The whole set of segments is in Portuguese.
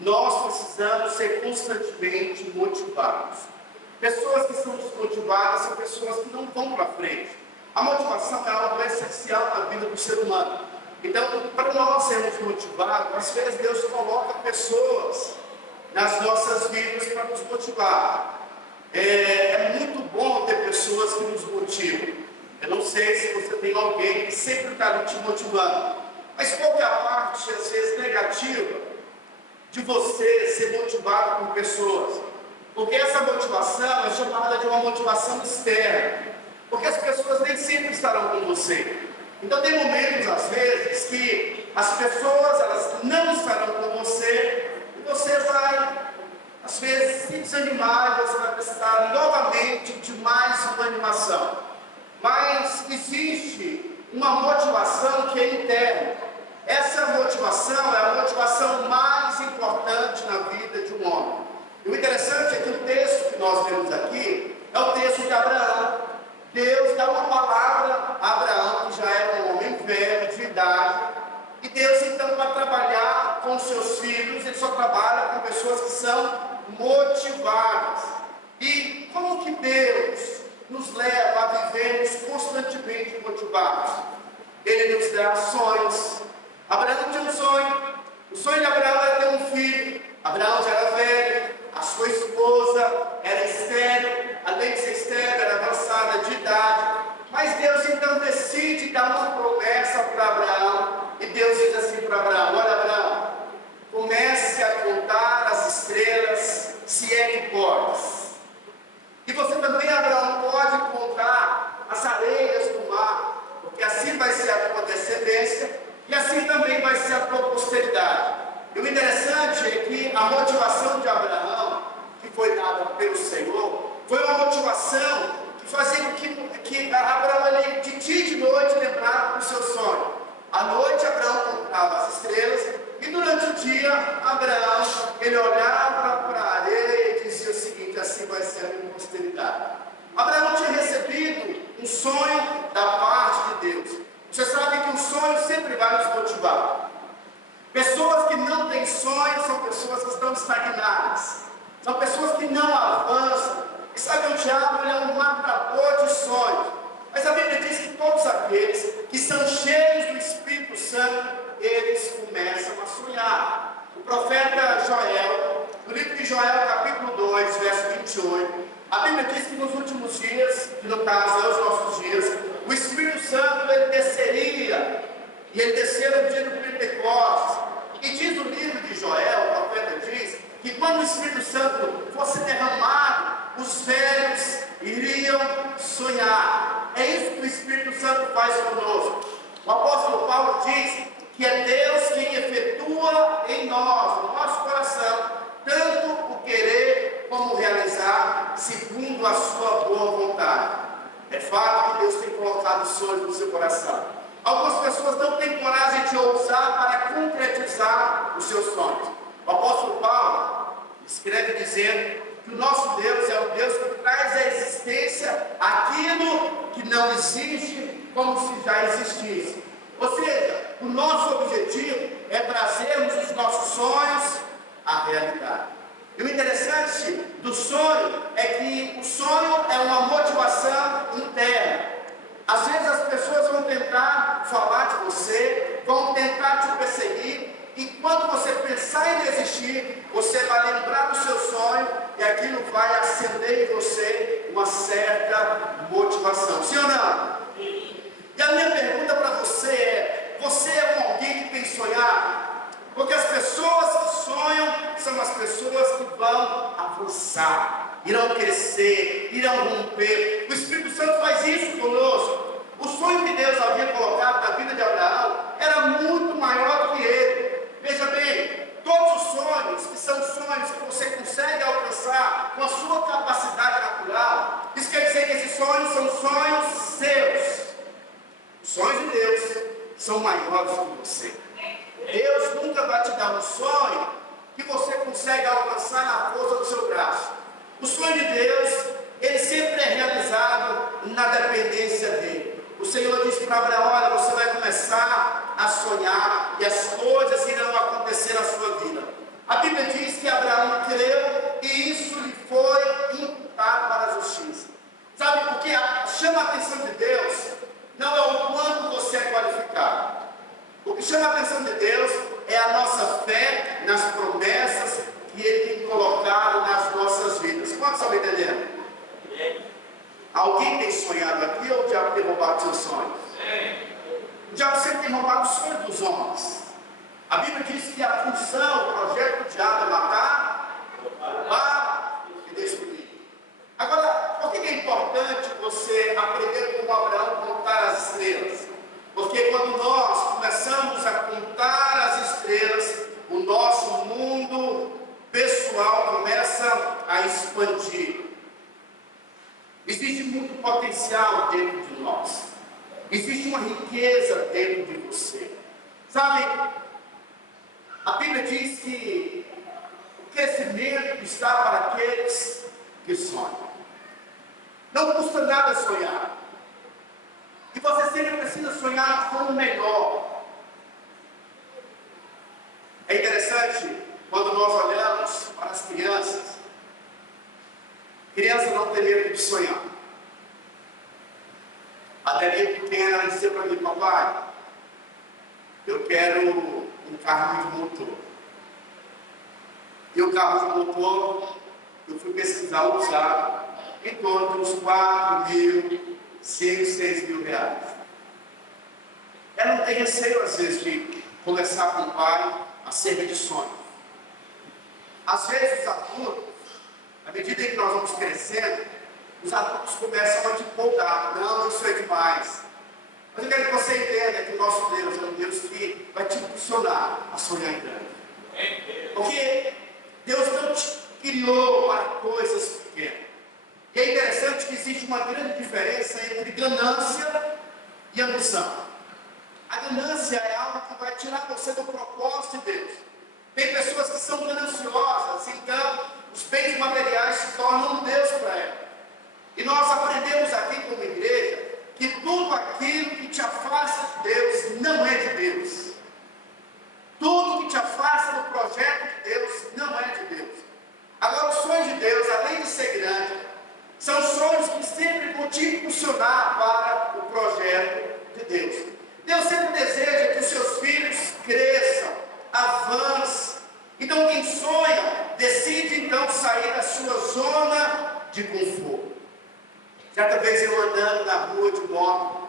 nós precisamos ser constantemente motivados. Pessoas que são desmotivadas são pessoas que não vão para frente. A motivação é algo essencial na vida do ser humano. Então, para nós sermos motivados, às vezes Deus coloca pessoas nas nossas vidas para nos motivar. É muito bom ter pessoas que nos motivam. Eu não sei se você tem alguém que sempre está te motivando, mas qual é a parte, às vezes, negativa de você ser motivado por pessoas? Porque essa motivação é chamada de uma motivação externa, porque as pessoas nem sempre estarão com você. Então tem momentos, às vezes, que as pessoas elas não estarão com você e você vai, às vezes, se desanimar, você vai precisar novamente de mais uma animação. Mas existe uma motivação que é interna. Essa motivação é a motivação mais importante na vida de um homem. E o interessante é que o texto que nós vemos aqui é o texto de Abraão. Deus dá uma palavra a Abraão, que já era um homem velho, de idade, e Deus então vai trabalhar com seus filhos. Ele só trabalha com pessoas que são motivadas. E como que Deus nos leva a vivermos constantemente motivados? Ele nos dá sonhos. Abraão tinha um sonho. O sonho de Abraão era ter um filho. Abraão já era velho, a sua esposa era estéril, além de ser estéril, era avançada de idade. Mas Deus então decide dar uma promessa para Abraão. E Deus diz assim para Abraão: olha, Abraão, comece a contar as estrelas, se é que podes. E você também, Abraão, pode contar as areias do mar, porque assim vai ser a tua descendência, e assim também vai ser a tua posteridade. E o interessante é que a motivação de Abraão, que foi dada pelo Senhor, foi uma motivação que fazia com que Abraão, ele, de dia e de noite, lembrava do seu sonho. À noite, Abraão contava as estrelas, e durante o dia, Abraão, ele olhava para a areia e dizia o seguinte: assim vai ser a minha posteridade. Abraão tinha recebido um sonho da parte de Deus. Você sabe que o sonho sempre vai nos motivar. Pessoas que não têm sonhos são pessoas que estão estagnadas. São pessoas que não avançam. E sabe, o diabo ele é um matador de sonhos. Mas a Bíblia diz que todos aqueles que são cheios do Espírito Santo, eles começam a sonhar. O profeta Joel, no livro de Joel, capítulo 2, verso 28, a Bíblia diz que nos últimos dias, que no caso é os nossos dias, o Espírito Santo ele desceria. E ele desceu no dia do Pentecostes. E diz o livro de Joel, o profeta diz, que quando o Espírito Santo fosse derramado, os velhos iriam sonhar. É isso que o Espírito Santo faz conosco. O apóstolo Paulo diz que é Deus quem efetua em nós, no nosso coração, tanto o querer como o realizar, segundo a sua boa vontade. É fato que Deus tem colocado sonhos no seu coração. Algumas pessoas não têm coragem de ousar para concretizar os seus sonhos. O apóstolo Paulo escreve dizendo que o nosso Deus é o Deus que traz à existência aquilo que não existe como se já existisse. Ou seja, o nosso objetivo é trazermos os nossos sonhos à realidade. E o interessante do sonho é que o sonho é uma motivação interna. Às vezes as pessoas vão tentar falar de você, vão tentar te perseguir, e quando você pensar em desistir, você vai lembrar do seu sonho e aquilo vai acender em você uma certa motivação. Sim ou não? E a minha pergunta para você é: você é alguém que tem sonhado? Porque as pessoas que sonham são as pessoas que vão avançar, irão crescer, irão romper. O Espírito Santo faz isso conosco. O sonho que Deus havia colocado na vida de Abraão era muito maior do que ele. Veja bem, todos os sonhos que são sonhos que você consegue alcançar com a sua capacidade natural, isso quer dizer que esses sonhos são sonhos seus. Os sonhos de Deus são maiores do que você. Deus nunca vai te dar um sonho que você consegue alcançar na força do seu braço. O sonho de Deus, ele sempre é realizado na dependência dele. O Senhor disse para Abraão: olha, você vai começar a sonhar e as coisas irão acontecer na sua vida. A Bíblia diz que Abraão creu e isso lhe foi imputado para a justiça. Sabe, o que chama a atenção de Deus não é o quanto você é qualificado. O que chama a atenção de Deus é a nossa fé nas promessas que Ele tem colocado nas nossas vidas. Quantos estão entendendo? Alguém tem sonhado aqui ou o diabo tem roubado seus sonhos? O diabo sempre tem roubado os sonhos dos homens. A Bíblia diz que a função, o projeto do diabo é matar, roubar e destruir. Agora, por que é importante você aprender como Abraão a contar as estrelas? Porque quando nós começamos a contar as estrelas, o nosso mundo pessoal começa a expandir. Existe muito potencial dentro de nós. Existe uma riqueza dentro de você. Sabe, a Bíblia diz que o crescimento está para aqueles que sonham. Não custa nada sonhar. E você sempre precisa sonhar com o melhor. É interessante quando nós olhamos para as crianças. Criança não tem medo de sonhar. A Delinha pequena, ela dizia para mim: papai, eu quero um carro de motor. E o carro de motor, eu fui pesquisar usado em torno de uns 4 mil, 5, 6 mil reais. Ela não tem receio, às vezes, de conversar com o pai acerca de sonhos. Às vezes, os adultos, à medida que nós vamos crescendo, os adultos começam a te empolgar. Não, isso é demais. Mas eu quero que você entenda que o nosso Deus é um Deus que vai te impulsionar a sonhar em grande. Porque Deus não te criou para coisas pequenas. E é interessante que existe uma grande diferença entre ganância e ambição. A ganância é algo que vai tirar você do propósito de Deus. Tem pessoas que são gananciosas, então os bens materiais se tornam um Deus para elas. E nós aprendemos aqui como igreja que tudo aquilo que te afasta de Deus não é de Deus. Tudo que te afasta do projeto de Deus não é de Deus. Agora, os sonhos de Deus, além de ser grandes, são sonhos que sempre vão te impulsionar para o projeto de Deus. Deus sempre deseja que os seus filhos cresçam, avancem. Então, quem sonha, decide então sair da sua zona de conforto. Certa vez eu andando na rua de moto,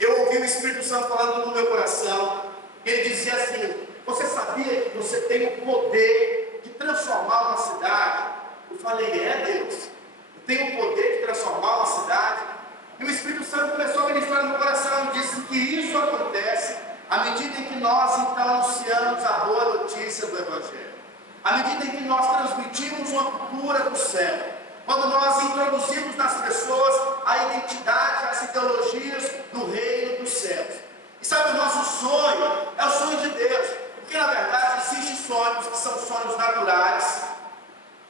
eu ouvi o Espírito Santo falando no meu coração. Ele dizia assim: você sabia que você tem o poder de transformar uma cidade? Eu falei: é, Deus, eu tenho o poder de transformar uma cidade. E o Espírito Santo começou a ministrar no meu coração e disse que isso acontece à medida em que nós então anunciamos a boa notícia do Evangelho, à medida em que nós transmitimos uma cultura do céu, quando nós introduzimos nas pessoas a identidade, as ideologias do reino dos céus. E sabe, o nosso sonho é o sonho de Deus, porque na verdade existem sonhos que são sonhos naturais,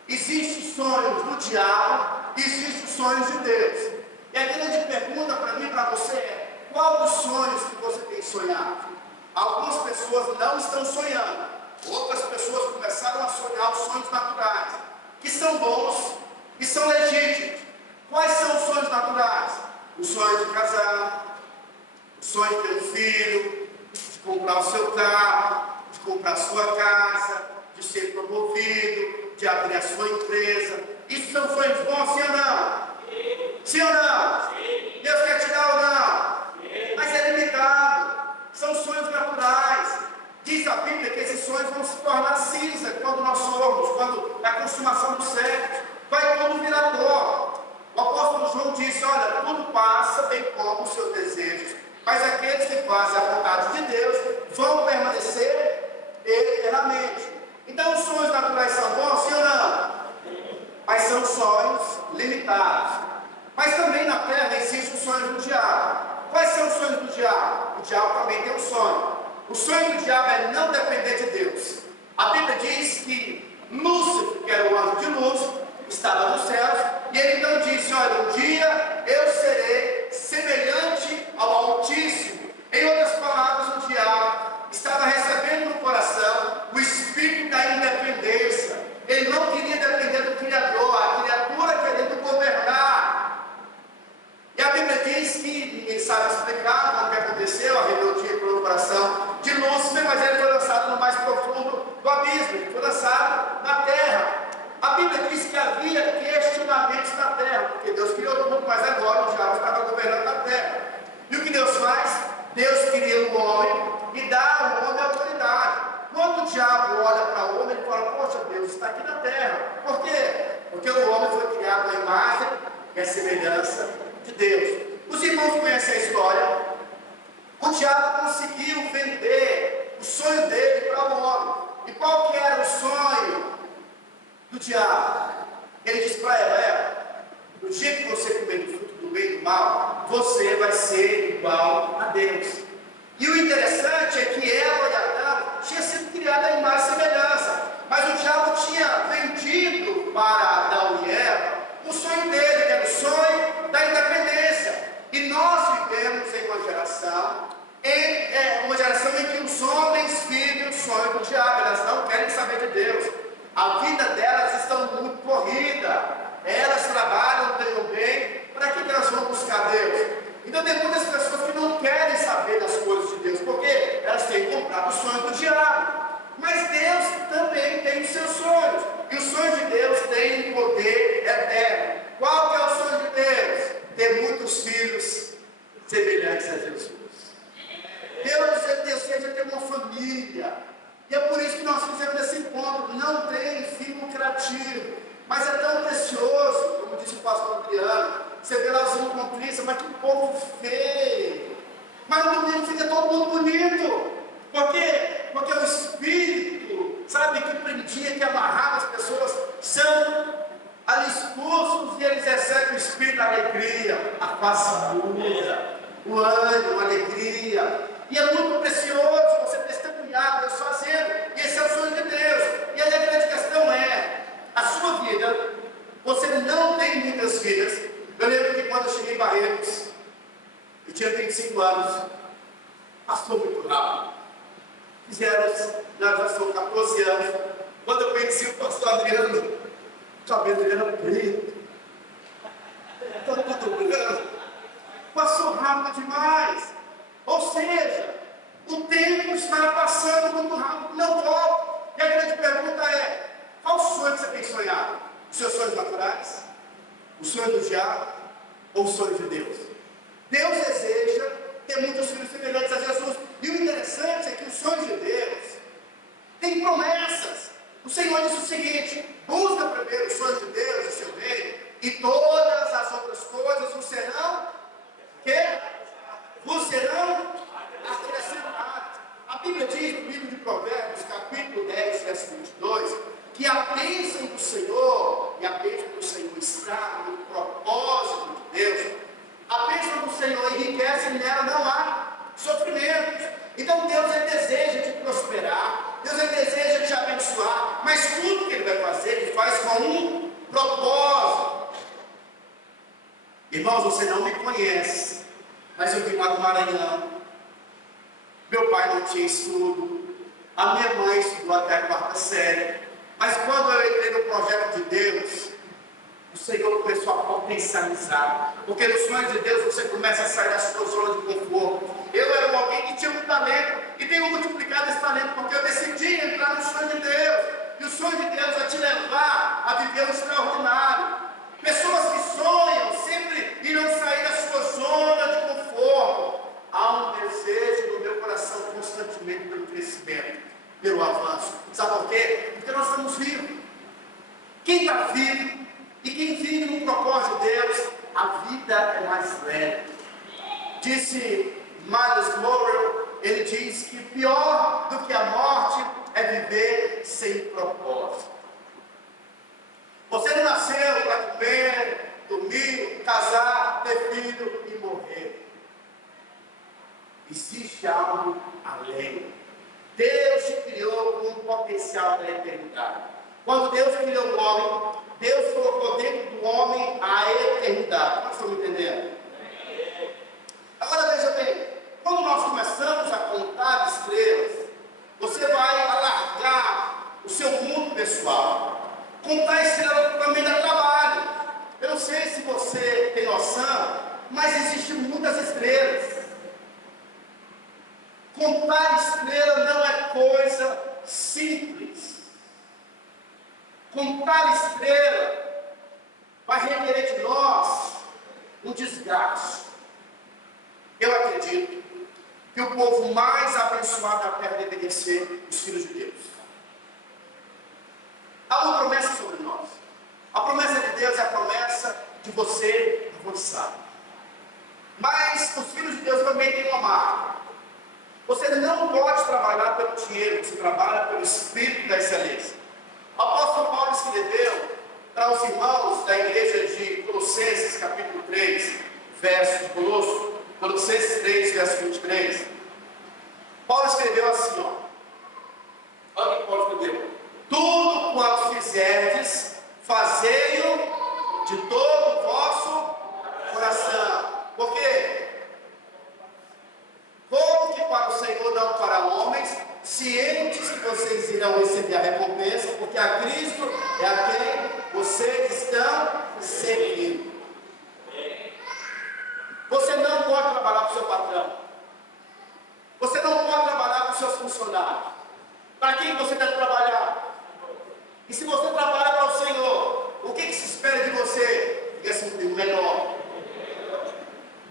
existem sonhos do diabo, existem sonhos de Deus. E a grande pergunta para mim e para você é: qual dos sonhos que você tem sonhado? Algumas pessoas não estão sonhando, outras pessoas começaram a sonhar os sonhos naturais, que são bons e são legítimos. Quais são os sonhos naturais? O sonho de casar, o sonho de ter um filho, de comprar o seu carro, de comprar a sua casa, de ser promovido, de abrir a sua empresa. Isso são sonhos bons, sim ou não? Sim ou não? Deus quer te dar ou não? Mas é limitado. São sonhos naturais. Diz a Bíblia que esses sonhos vão se tornar cinza quando nós formos, quando a consumação dos séculos, vai tudo virar pó. O apóstolo João disse: olha, tudo passa, bem como os seus desejos, mas aqueles que fazem a vontade de Deus vão permanecer eternamente. Então os sonhos naturais são bons, sim ou não? Mas são sonhos limitados. Mas também na terra existem os sonhos do diabo. Quais são os sonhos do diabo? O diabo também tem um sonho. O sonho do diabo é não depender de Deus. A Bíblia diz que Lúcifer, que era o anjo de luz, estava nos céus, e ele então disse: olha, um dia eu serei semelhante ao Altíssimo. Em outras palavras, o diabo estava recebendo no coração o espírito da e a semelhança de Deus. Os irmãos conhecem a história. O diabo conseguiu vender o sonho dele para o homem. E qual que era o sonho do diabo? Ele disse para Eva: no dia que você comer do fruto do bem e do mal, você vai ser igual a Deus. E o interessante é que Eva e Adão tinham sido criados à imagem e semelhança, mas o diabo tinha vendido para Adão e Eva o sonho dele, que era o sonho da independência. E nós vivemos em uma geração em que os homens vivem o sonho do diabo. Elas não querem saber de Deus. A vida delas está muito corrida. Elas trabalham, ganham bem. Para que elas vão buscar Deus? Então tem muitas pessoas que não querem saber das coisas de Deus, porque elas têm comprado o sonho do diabo. Mas Deus também tem os seus sonhos. E os sonhos de Deus têm um poder eterno. Qual que é o sonho de Deus? Ter muitos filhos semelhantes a Jesus. Deus deseja ter uma família. E é por isso que nós fizemos esse encontro. Não tem fim lucrativo, mas é tão precioso, como disse o pastor Adriano. Você vê lá os encontristas, mas que povo feio. Mas no domingo fica todo mundo bonito. Por quê? Porque o Espírito, sabe, que prendia, que amarrava as pessoas, são ali expulsos e eles recebem o Espírito da alegria, a paz muda, o ânimo, a alegria. E é muito precioso você testemunhar Deus fazendo. E esse é o sonho de Deus. E aí a grande questão é: a sua vida, você não tem muitas vidas. Eu lembro que quando eu cheguei em Barretos, eu tinha 25 anos, passou muito rápido. Fizeram, nós já são 14 anos. Quando eu conheci o pastor Adriano, o cabelo dele era preto, está tudo branco. Passou rápido demais. Ou seja, o tempo está passando muito rápido, não volta. E a grande pergunta é: qual sonho que você tem sonhado? Os seus sonhos naturais? O sonho do diabo? Ou o sonho de Deus? Deus deseja ter muitos filhos semelhantes a Jesus. E o interessante é que o sonho de Deus tem promessas. O Senhor disse o seguinte: busca primeiro o sonho de Deus e o seu reino, e todas as outras coisas vos serão acrescentadas. A Bíblia diz no livro de Provérbios, capítulo 10, verso 22, que a bênção do Senhor, e a bênção do Senhor está no propósito de Deus. A bênção do Senhor enriquece e nela não há sofrimentos. Então Deus deseja te prosperar, Deus deseja te abençoar, mas tudo que Ele vai fazer, Ele faz com um propósito. Irmãos, você não me conhece, mas eu vim lá do Maranhão. Meu pai não tinha estudo, a minha mãe estudou até a 4ª série, mas quando eu entrei no projeto de Deus, o Senhor começou a potencializar, porque nos sonhos de Deus você começa a sair da sua zona de conforto. Eu era alguém que tinha um talento, e tenho multiplicado esse talento, porque eu decidi entrar no sonho de Deus, e o sonho de Deus é te levar a viver o extraordinário. Pessoas que sonham sempre irão sair da sua zona de conforto. Há um desejo no meu coração constantemente pelo crescimento, pelo avanço. Sabe por quê? Porque nós estamos vivos. Quem está vivo e quem vive no propósito de Deus, a vida é mais leve. Disse Miles Monroe, ele diz que pior do que a morte é viver sem propósito. Você não nasceu para comer, dormir, casar, ter filho e morrer. Existe algo além. Deus te criou com um potencial da eternidade. Quando Deus criou o homem, Deus colocou dentro do homem a eternidade. Nós estamos entendendo? Agora veja bem, quando nós começamos a contar estrelas, você vai alargar o seu mundo pessoal. Contar estrela também dá trabalho. Eu não sei se você tem noção, mas existem muitas estrelas. Contar estrela não é coisa simples. Contar estrela vai requerer de nós um desgaste. Eu acredito que o povo mais abençoado da terra deveria ser os filhos de Deus. Há uma promessa sobre nós. A promessa de Deus é a promessa de você avançar. Mas os filhos de Deus também têm uma marca. Você não pode trabalhar pelo dinheiro, você trabalha pelo Espírito da excelência. O apóstolo Paulo escreveu para os irmãos da igreja de Colossenses, capítulo 3, verso de Colossenses 3, verso 23. Paulo escreveu assim, ó. Olha o que Paulo escreveu. Tudo quanto fizerdes, fazei-o de todo o vosso coração. Por quê? Como que para o Senhor, não para homens, cientes que vocês irão receber a recompensa, porque a Cristo é a quem vocês estão servindo. Você não pode trabalhar para o seu patrão. Você não pode trabalhar para os seus funcionários. Para quem você deve trabalhar? E se você trabalha para o Senhor, o que se espera de você? Diga assim, o melhor.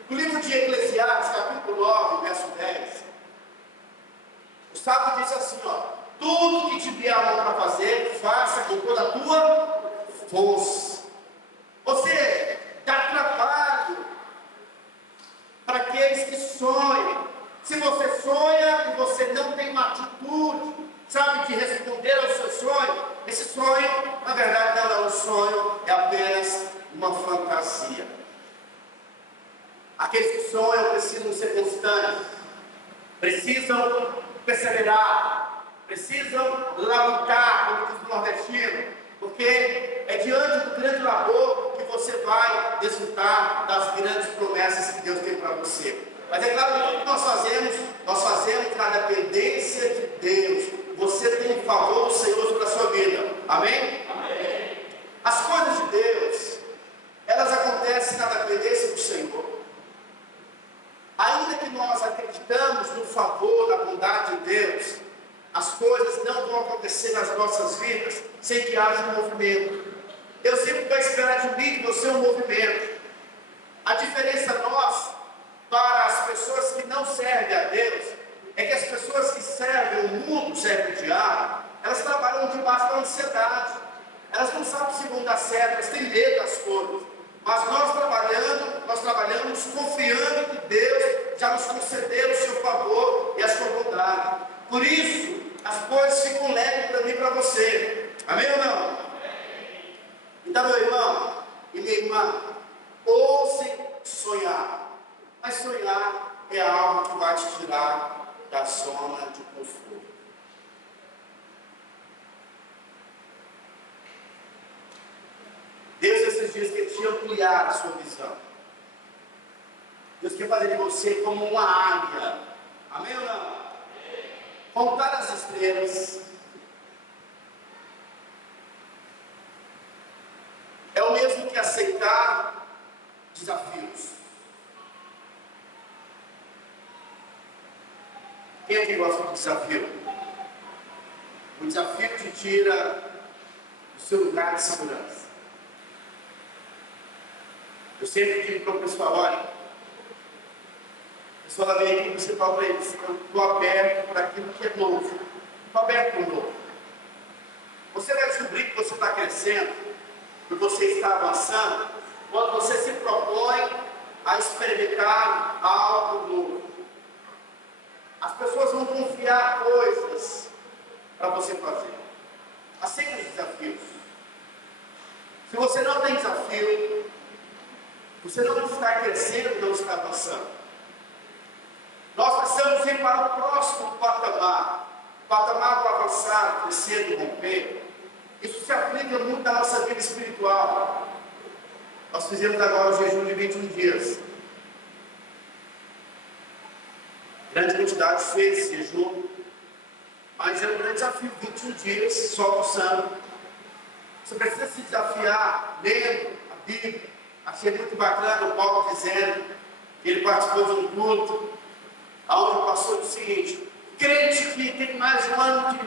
No livro de Eclesiastes, capítulo 9, verso 10, o sábio diz assim, ó: tudo que te vier a mão para fazer, faça com toda a tua força. Ou seja, dá trabalho para aqueles que sonham. Se você sonha e você não tem uma atitude, sabe, de responder ao seu sonho, esse sonho, na verdade, não é um sonho, é apenas uma fantasia. Aqueles que sonham precisam ser constantes, precisam perseverar, precisam labutar, como diz o nordestino, porque é diante do grande labor que você vai desfrutar das grandes promessas que Deus tem para você. Mas é claro que tudo que nós fazemos na dependência de Deus. Você tem o favor do Senhor sobre a sua vida. Amém? Amém. As coisas de Deus, elas acontecem na dependência do Senhor. Ainda que nós acreditamos no favor, na bondade de Deus, as coisas não vão acontecer nas nossas vidas sem que haja um movimento. Eu sempre vou esperar de mim, de você, um movimento. A diferença nossa para as pessoas que não servem a Deus é que as pessoas que servem o mundo, servem o diabo, elas trabalham debaixo da ansiedade. Elas não sabem se vão dar certo, elas têm medo das coisas. Mas nós trabalhamos confiando que Deus já nos concedeu o seu favor e a sua bondade. Por isso, as coisas ficam leves para mim e para você. Amém ou não? Amém. Então, meu irmão e minha irmã, ousem sonhar. Mas sonhar é algo que vai te tirar da zona de conforto. Deus, esses dias, quer te ampliar a sua visão. Deus quer fazer de você como uma águia. Amém ou não? Contar as estrelas. É o mesmo que aceitar desafios. Quem é que gosta de desafio? O desafio te tira do seu lugar de segurança. Eu sempre digo para o pessoal: olha, a pessoa vem aqui e você fala para eles: eu estou aberto para aquilo que é novo. Estou aberto para o novo. Você vai descobrir que você está crescendo, que você está avançando, quando você se propõe a experimentar algo novo. As pessoas vão confiar coisas para você fazer. Aceite os desafios. Se você não tem desafio, você não está crescendo, não está avançando. Nós precisamos ir para o próximo patamar. Patamar do avançar, crescer, do romper. Isso se aplica muito na nossa vida espiritual. Nós fizemos agora o jejum de 21 dias. Grande quantidade fez esse jejum, mas é um grande desafio, 21 dias, só pulsando. Você precisa se desafiar lendo a Bíblia. Achei muito bacana o Paulo dizendo que ele participou de um culto, onde passou o seguinte: crente que tem mais um ano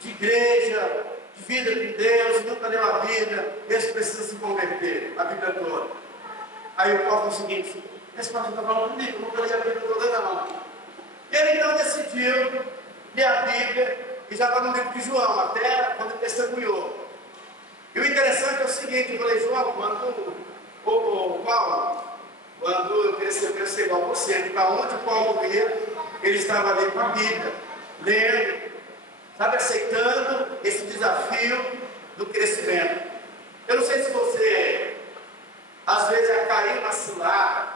de igreja, de vida com Deus, nunca leu a Bíblia, esse precisa se converter, a Bíblia toda. Aí o Paulo falou o seguinte: esse pastor está falando comigo, nunca li a Bíblia toda não. Ele então decidiu ler a Bíblia, e já está no livro de João, até quando ele testemunhou. E o interessante é o seguinte: eu falei: João, quando o Paulo, quando eu queria ser igual a você, para onde Paulo ia, ele estava ali com a Bíblia, lendo, sabe, aceitando esse desafio do crescimento. Eu não sei se você, às vezes, já caiu na cilada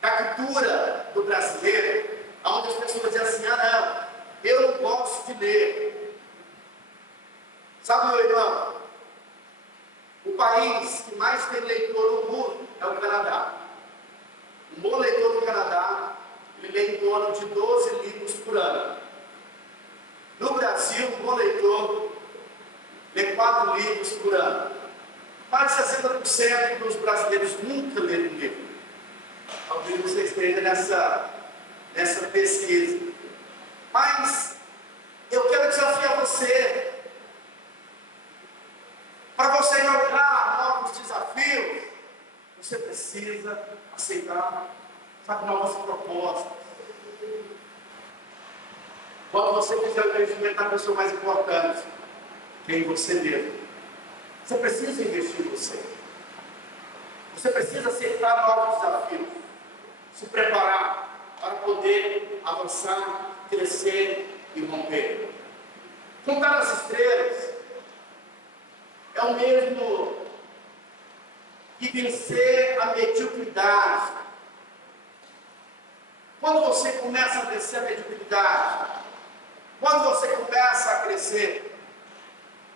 da cultura do brasileiro, onde as pessoas dizem assim: ah, não, eu não gosto de ler. Sabe, meu irmão, o país que mais tem leitor no mundo é o Canadá. Um bom leitor do Canadá, ele lê em torno de 12 livros por ano. No Brasil, um bom leitor lê 4 livros por ano. Mais de 60% dos brasileiros nunca leram um livro. Talvez você esteja nessa pesquisa. Mas eu quero desafiar você, para você encontrar novos desafios, você precisa aceitar, sabe, novas propostas. Quando você fizer o investimento na pessoa mais importante, que é em você mesmo, você precisa investir em você. Você precisa aceitar novos desafios, se preparar para poder avançar, crescer e romper. Contar as estrelas é o mesmo que vencer a mediocridade. Quando você começa a vencer a mediocridade, quando você começa a crescer,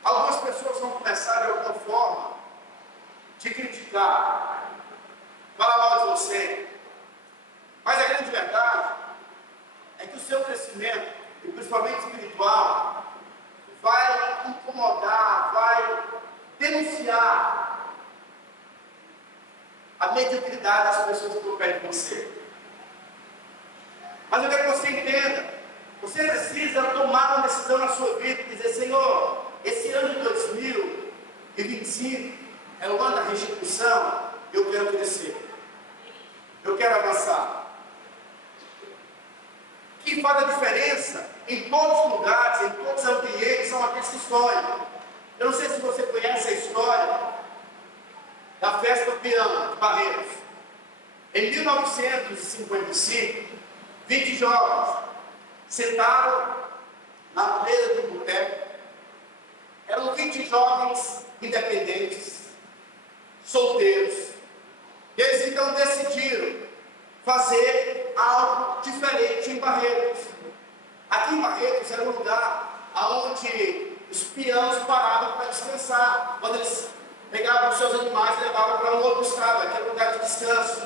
algumas pessoas vão começar de alguma forma te criticar, falar mal de você. Mas a grande verdade é que o seu crescimento, e principalmente espiritual, vai incomodar, vai denunciar a mediocridade das pessoas que estão perto de você. Mas eu quero que você entenda, você precisa tomar uma decisão na sua vida e dizer: Senhor, esse ano de 2025 é o ano da restituição, eu quero crescer, eu quero avançar. O que faz a diferença em todos os lugares, em todos os ambientes, são aqueles que sonham. Eu não sei se você conhece a história da festa do peão de Barreiros. Em 1955, 20 jovens sentaram na mesa do boteco. Eram 20 jovens independentes, solteiros. E eles então decidiram fazer algo diferente em Barreiros. Aqui em Barreiros era um lugar onde os peões paravam para descansar. Quando eles pegavam os seus animais e levavam para um outro estado, aquele lugar de descanso.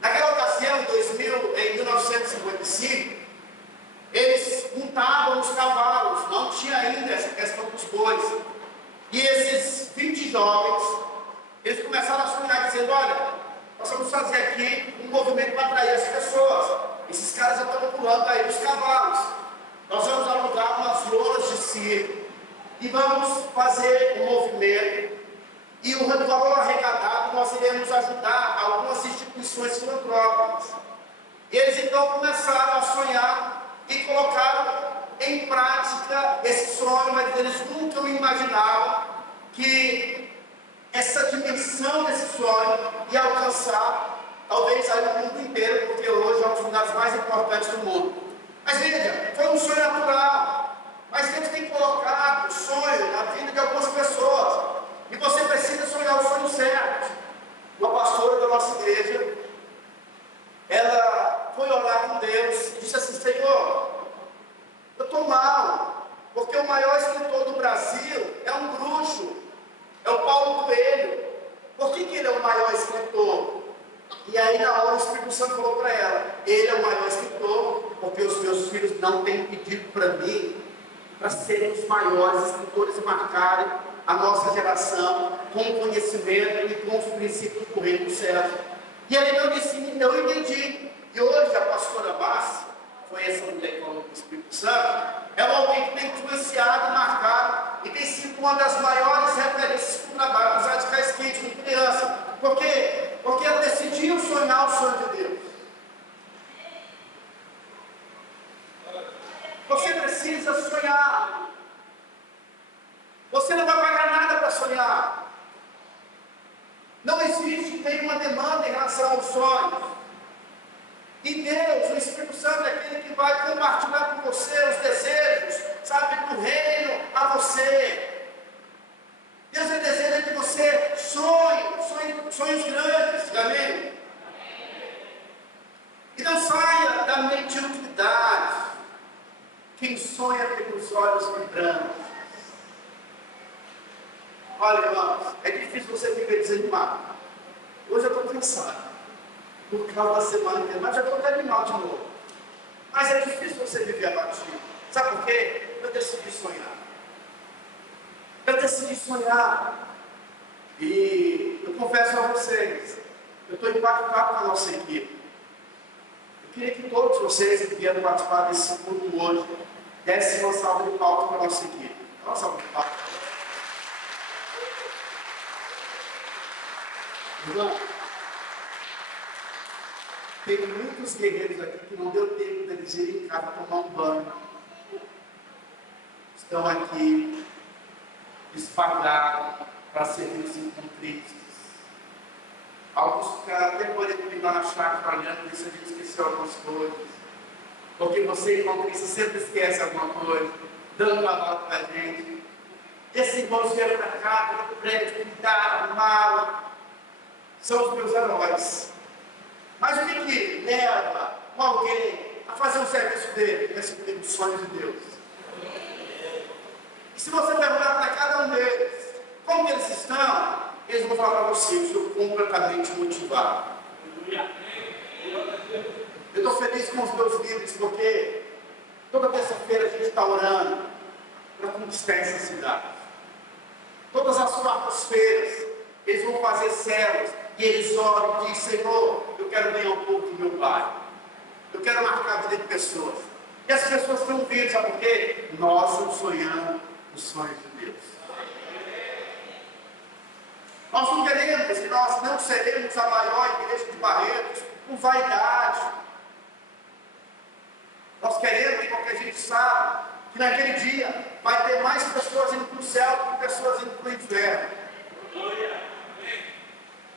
Naquela ocasião, em 1955, eles montavam os cavalos, não tinha ainda essa questão dos bois. E esses 20 jovens, eles começaram a sonhar, dizendo: olha, nós vamos fazer aqui um movimento para atrair as pessoas. Esses caras já estão pulando aí os cavalos. Nós vamos alugar umas lonas de circo e vamos fazer um movimento. E o valor arrecadado nós iremos ajudar algumas instituições filantrópicas. E eles então começaram a sonhar e colocaram em prática esse sonho, mas eles nunca imaginavam que essa dimensão desse sonho ia alcançar talvez aí o mundo inteiro, porque hoje é um dos lugares mais importantes do mundo. Mas veja, foi um sonho natural, mas Deus tem colocado o sonho na vida de algumas pessoas, e você precisa sonhar o sonho certo. Uma pastora da nossa igreja, ela foi orar com Deus e disse assim: Senhor, eu estou mal, porque o maior escritor do Brasil é um bruxo, é o Paulo Coelho. Por que ele é o maior escritor? E aí na hora o Espírito Santo falou para ela: ele é o maior escritor, porque os meus filhos não têm pedido para mim para serem os maiores escritores e marcarem a nossa geração com o conhecimento e com os princípios do reino dos céus. E aí eu disse: eu entendi. E hoje a pastora Márcia, foi essa mulher que falou com o Espírito Santo, é alguém que tem influenciado, marcado e tem sido uma das maiores referências para o trabalho dos radicais quentes com criança. Por quê? Porque ela decidiu sonhar o sonho de Deus. Você precisa sonhar. Você não vai pagar nada para sonhar. Não existe existe nenhuma demanda em relação aos sonhos. E Deus, o Espírito Santo, é aquele que vai compartilhar com você os desejos, sabe, do reino a você. Deus deseja que você sonhos grandes, amém? E não saia da mediocridade. Quem sonha tem os olhos vibrantes. Olha, irmãos, é difícil você viver desanimado. Hoje eu estou cansado, por causa da semana inteira, mas já estou até animado de novo. Mas é difícil você viver abatido. Sabe por quê? Eu decidi sonhar. Eu decidi sonhar. E eu confesso a vocês, eu estou impactado com a nossa equipe. Eu queria que todos vocês que vieram participar desse culto hoje dessem uma salva de palmas para a nossa equipe. Uma salva de palmas. Irmão, tem muitos guerreiros aqui que não deu tempo deles irem em casa tomar um banho. Estão aqui, espalhados para servir os encontristas. Alguns ficaram até podem comigo na chácara olhando, ver se a gente esqueceu algumas coisas. Porque você, encontrista, sempre esquece alguma coisa, dando uma nota para a gente. Esses irmãos vieram para cá, para o prédio, pintaram, arrumaram. São os meus heróis. Mas o que leva alguém a fazer um serviço dele? É seguir os sonhos de Deus. E se você perguntar para cada um deles como eles estão, eles vão falar para você: eu estou completamente motivado. Eu estou feliz com os meus líderes, porque toda terça-feira a gente está orando para conquistar essa cidade. Todas as quartas-feiras eles vão fazer células e eles oram e dizem: Senhor, eu quero ganhar um pouco do meu Pai. Eu quero marcar a vida de pessoas. E as pessoas estão vindo, sabe por quê? Nós estamos sonhando os sonhos de Deus. Nós não queremos e nós não seremos a maior igreja de Barretos por vaidade. Nós queremos, porque a gente sabe que naquele dia vai ter mais pessoas indo para o céu do que pessoas indo para o inferno.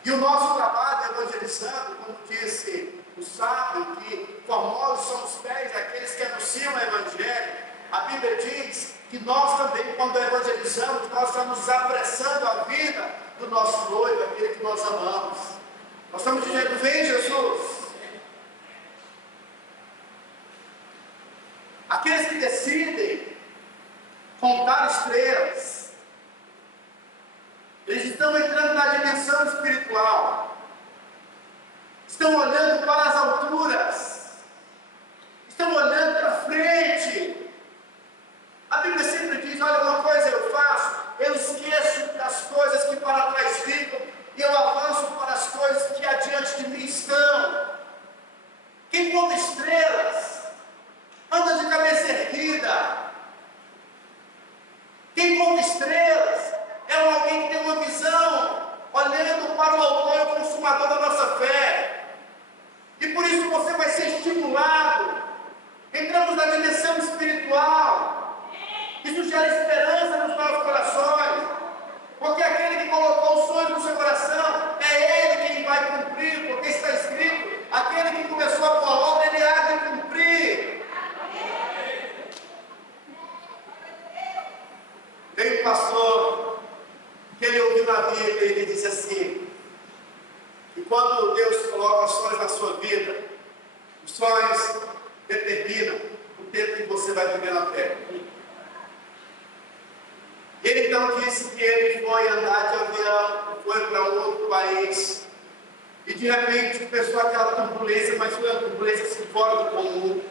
E o nosso trabalho evangelizando, como disse o sábio, que formosos são os pés daqueles que anunciam o Evangelho. A Bíblia diz que nós também, quando evangelizamos, nós estamos apressando a vida do nosso noivo, aquele que nós amamos. Nós estamos dizendo: vem Jesus. Aqueles que decidem contar estrelas, eles estão entrando na dimensão espiritual, estão olhando para as alturas, estão olhando para frente. A Bíblia sempre diz: olha, uma coisa eu faço, eu esqueço das coisas que para trás ficam e eu avanço para as coisas que adiante de mim estão. Quem conta estrelas anda de cabeça erguida. Quem conta estrelas é alguém que tem uma visão, olhando para o autor e o consumador da nossa fé. E por isso você vai ser estimulado. Entramos na dimensão espiritual. Isso gera esperança nos nossos corações. Porque aquele que colocou os sonhos no seu coração, é Ele quem vai cumprir. Porque está escrito: aquele que começou a boa obra, Ele há de cumprir. Tem um pastor que ele ouviu na Bíblia e ele disse assim: que quando Deus coloca os sonhos na sua vida, os sonhos determinam o tempo que você vai viver na terra. Ele então disse que ele foi andar de avião, foi para outro país, e de repente começou aquela turbulência, mas foi uma turbulência assim, fora do comum.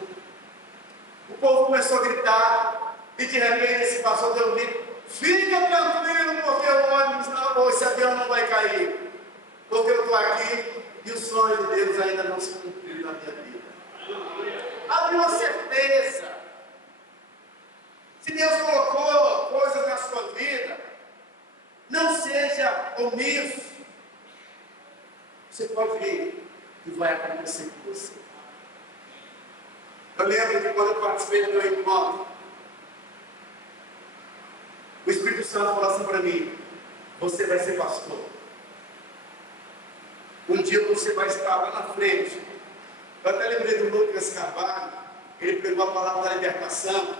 O povo começou a gritar, e de repente esse pastor deu um grito: fica tranquilo, porque o ônibus não, esse avião não vai cair, porque eu estou aqui e o sonho de Deus ainda não se cumpriu na minha vida. Abre uma certeza. Se Deus colocou coisas na sua vida, não seja omisso. Você pode ver que vai acontecer com você. Eu lembro que quando eu participei do meu encontro, o Espírito Santo falou assim para mim: você vai ser pastor. Um dia você vai estar lá na frente. Eu até lembrei do Lucas Carvalho, ele pegou a palavra da libertação,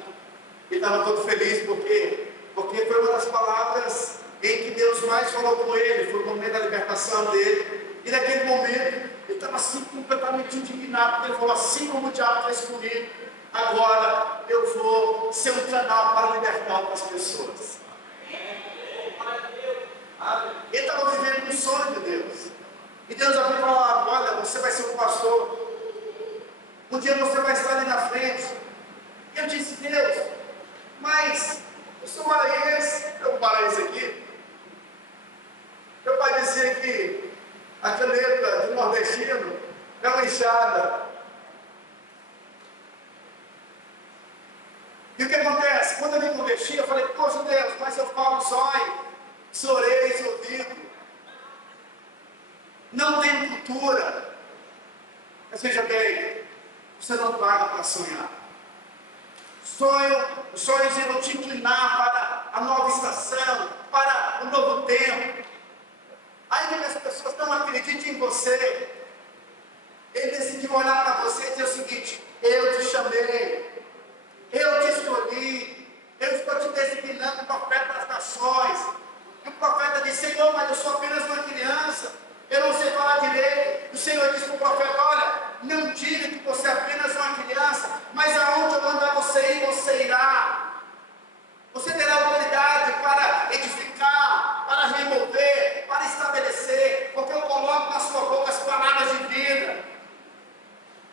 e estava todo feliz porque foi uma das palavras em que Deus mais falou com ele, foi o momento da libertação dele, e naquele momento ele estava assim completamente indignado, porque ele falou: assim como o diabo fez comigo, agora eu vou ser um canal para libertar outras pessoas. Ele estava vivendo um sonho de Deus, e Deus havia falado: olha, você vai ser um pastor, um dia você vai estar ali na frente. E eu disse: Deus, mas eu sou maranhense, eu vou parar isso aqui. Meu pai dizia que a caneta de nordestino é uma enxada. E o que acontece? Quando eu me converti, eu falei: poxa Deus, mas eu falo sonho, sou orelha, sou ouvido, não tenho cultura. Mas veja bem, você não paga para sonhar. Sonhos irão te inclinar para a nova estação, para o novo tempo. Ainda que as pessoas não acreditem em você, ele decidiu olhar para você e dizer o seguinte: eu te chamei, eu te escolhi, eu estou te designando profeta das nações. E o profeta disse: Senhor, mas eu sou apenas uma criança, eu não sei falar direito. O Senhor disse para o profeta: olha, não diga que você é apenas uma criança, mas aonde eu mandar você ir, você irá. Você terá autoridade para edificar, para remover, para estabelecer, porque eu coloco na sua boca as palavras de vida.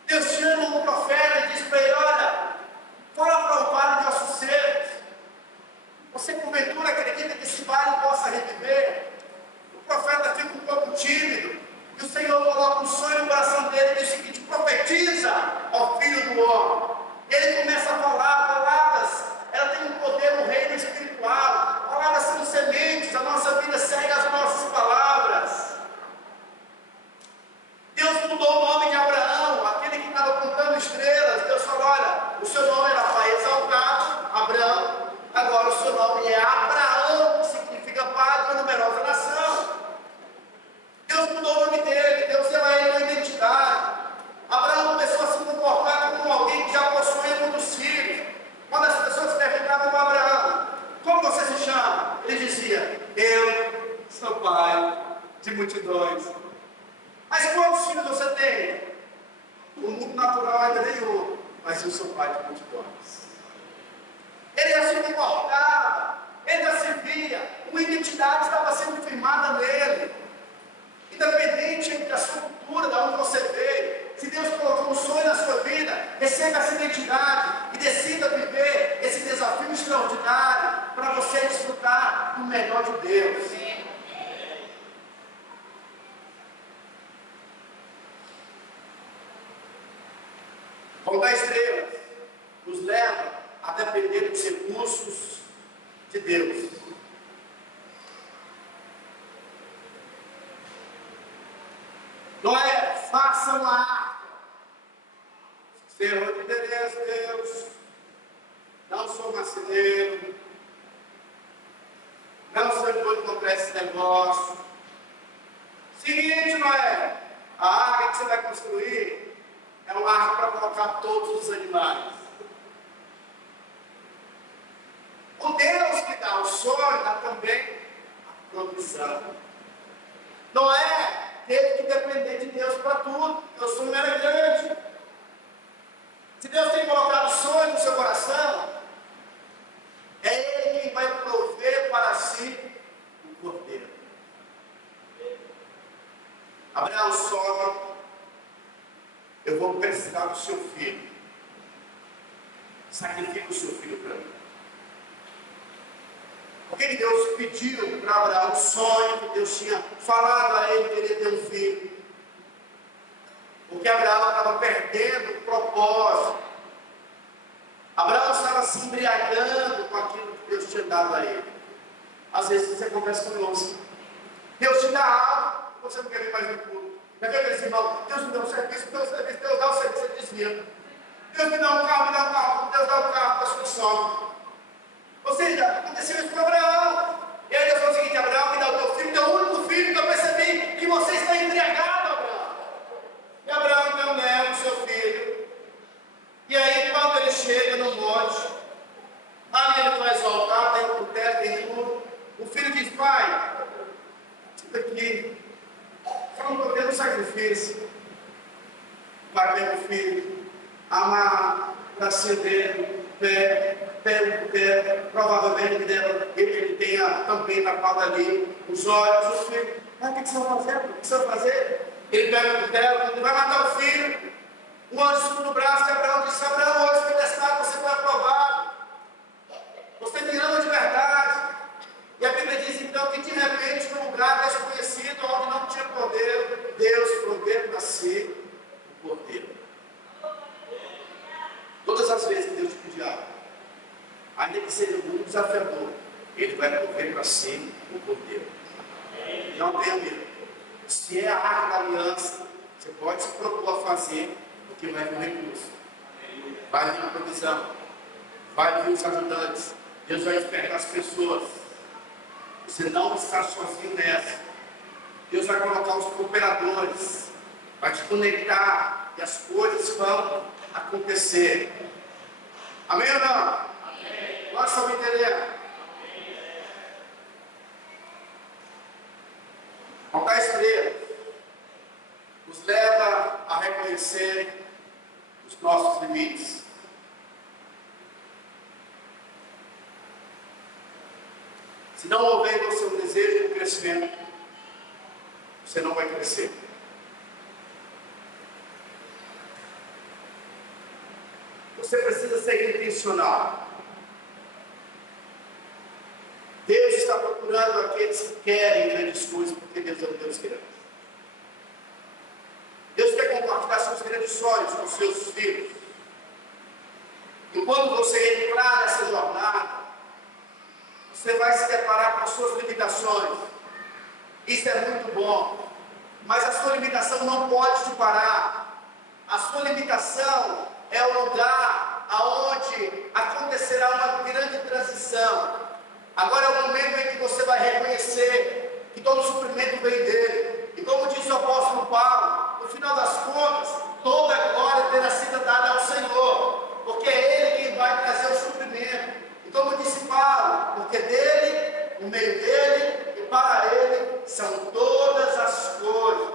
Deus chama um profeta e diz para ele: olha, fora para o vale de ossos secos. Você porventura acredita que esse vale possa reviver? O profeta fica um pouco tímido, e o Senhor coloca um sonho no coração dele e diz o seguinte: profetiza ao filho do homem. Ele começa a falar palavras, ela tem um poder no reino espiritual. Palavras são sementes, a nossa vida segue as nossas palavras. Deus mudou o nome de Abraão, aquele que estava contando estrelas. Deus falou: olha, o seu nome era pai exaltado, Abraão, agora o seu nome é Abraão, que significa pai de uma numerosa nação. Deus mudou o nome dele, Deus deu a ele uma identidade. Abraão começou a se comportar como alguém que já possuía muitos filhos. Quando as pessoas perguntavam para Abraão: como você se chama? Ele dizia: eu sou pai de multidões. Mas quantos filhos você tem? O mundo natural ainda nenhum, mas eu sou pai de multidões. Ele já se comportava, ele já se via, uma identidade estava sendo firmada nele. Independente da sua cultura, de onde você veio, se Deus colocou um sonho na sua vida, receba essa identidade e decida viver esse desafio extraordinário para você desfrutar do melhor de Deus. Contar estrelas nos leva a depender dos recursos de Deus. Noé, faça uma arca. Senhor, obedeça, Deus. Não sou marceneiro. Não sei quando comprar esse negócio. Seguinte, Noé, a arca que você vai construir é uma arca para colocar todos os animais. O Deus que dá o sonho dá também a provisão. Noé teve que depender de Deus para tudo, porque o sonho era grande. Se Deus tem colocado sonho no seu coração, é Ele quem vai prover para si o cordeiro. Abraão sobe: eu vou precisar do seu filho. Sacrifica o seu filho para mim. Porque Deus pediu para Abraão o sonho que Deus tinha falado a ele que ele ia ter um filho. Porque Abraão estava perdendo o propósito. Abraão estava se embriagando com aquilo que Deus tinha dado a ele. Às vezes você conversa conosco. Deus te dá algo e você não quer ver mais no culto. Já viu aquele irmão? Deus me dá um serviço, Deus dá um serviço, você desvia. Deus me dá um carro, Deus dá um carro para a sua sogra. Ou seja, aconteceu isso com Abraão. E aí Deus falou o seguinte: Abraão, me dá o teu filho, teu único filho, que eu percebi que você está embriagado. sacrifício. O pai pega o filho, amarra, está acendendo, pega o pé, provavelmente ele tenha também na palma ali os olhos, o filho. Mas o que você vai fazer? O que você vai fazer? Ele pega o cutelo, ele vai matar o filho. O anjo segura o braço de Abraão disse: Abraão, hoje foi testado, você foi aprovado. Você me ama de verdade. E a Bíblia diz então que de repente, num lugar desconhecido, onde não tinha poder, Deus proveu para si o cordeiro. Todas as vezes que Deus te pedir algo, ainda que seja muito desafiador, Ele vai prover para si o cordeiro. Não tenha medo. Se é a arca da aliança, você pode se propor a fazer, porque vai vir o recurso. Vai vir a provisão. Vai vir os ajudantes. Deus vai despertar as pessoas. Você não está sozinho nessa. Deus vai colocar os cooperadores. Vai te conectar. E as coisas vão acontecer. Amém ou não? Amém. Nós estamos entendendo. Contar estrelas nos leva a reconhecer os nossos limites. Se não houver em você um desejo de crescimento, você não vai crescer. Você precisa ser intencional. Deus está procurando aqueles que querem grandes coisas, porque Deus é um Deus grande. Deus quer compartilhar seus grandes sonhos com seus filhos. E quando você entrar nessa jornada, você vai se deparar com as suas limitações. Isso é muito bom. Mas a sua limitação não pode te parar. A sua limitação é o lugar aonde acontecerá uma grande transição. Agora é o momento em que você vai reconhecer que todo o suprimento vem dele. E como disse o apóstolo Paulo, no final das contas, toda a glória terá sido dada ao Senhor, porque é Ele quem vai trazer o suprimento. E como disse Paulo, porque dele, no meio dele e para ele são todas as coisas.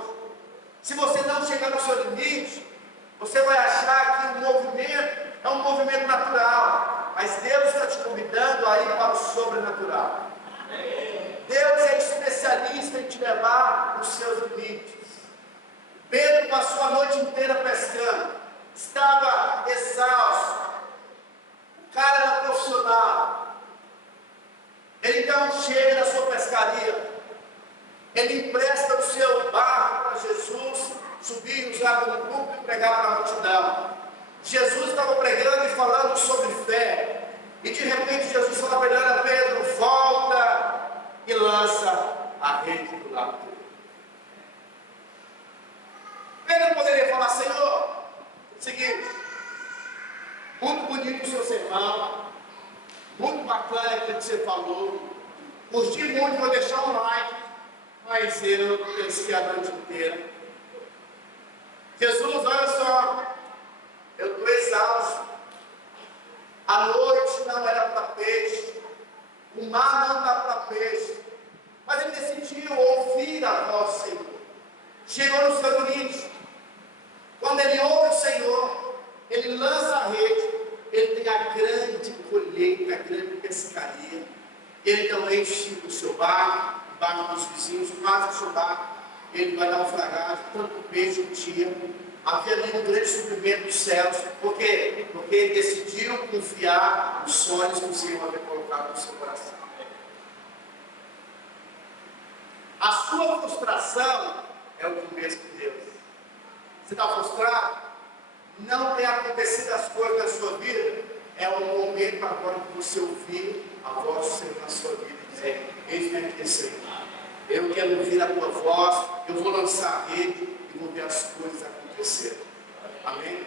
Se você não chegar no seu limite, você vai achar que o movimento é um movimento natural, mas Deus está te convidando a ir para o sobrenatural. Deus é especialista em te levar nos seus limites. Pedro passou a noite inteira pescando, estava exausto, o cara era profissional. Ele então chega na sua pescaria, ele empresta o seu barco para Jesus subir e usar como púlpito e pregar para a multidão. Jesus estava pregando e falando sobre fé. E de repente Jesus fala para ele: olha, Pedro, volta e lança a rede do lado dele. Pedro poderia falar: Senhor, seguinte, muito bonito o seu sermão, muito bacana aquilo que você falou, curti muito, vou deixar um like, mas eu pesquei a noite inteira. Jesus, olha só, eu estou exausto. A noite não era para peixe, o mar não dá para peixe, mas ele decidiu ouvir a voz do Senhor. Chegou no seu limite. Quando ele ouve o Senhor, ele lança a rede, ele tem a grande colheita, a grande pescaria. Ele então enche o seu barco, o barco dos vizinhos, quase o seu barco. Ele vai naufragar de tanto peixe que tinha. Havia ali um grande suprimento dos céus. Por quê? Porque ele decidiu confiar nos sonhos que o Senhor havia colocado no seu coração. A sua frustração é o começo de Deus. Você está frustrado? Não tem acontecido as coisas na sua vida? É o momento agora que você ouvir a voz do Senhor na sua vida e dizer: eis-me aqui, Senhor. Eu quero ouvir a tua voz, eu vou lançar a rede e vou ver as coisas acontecerem. Amém?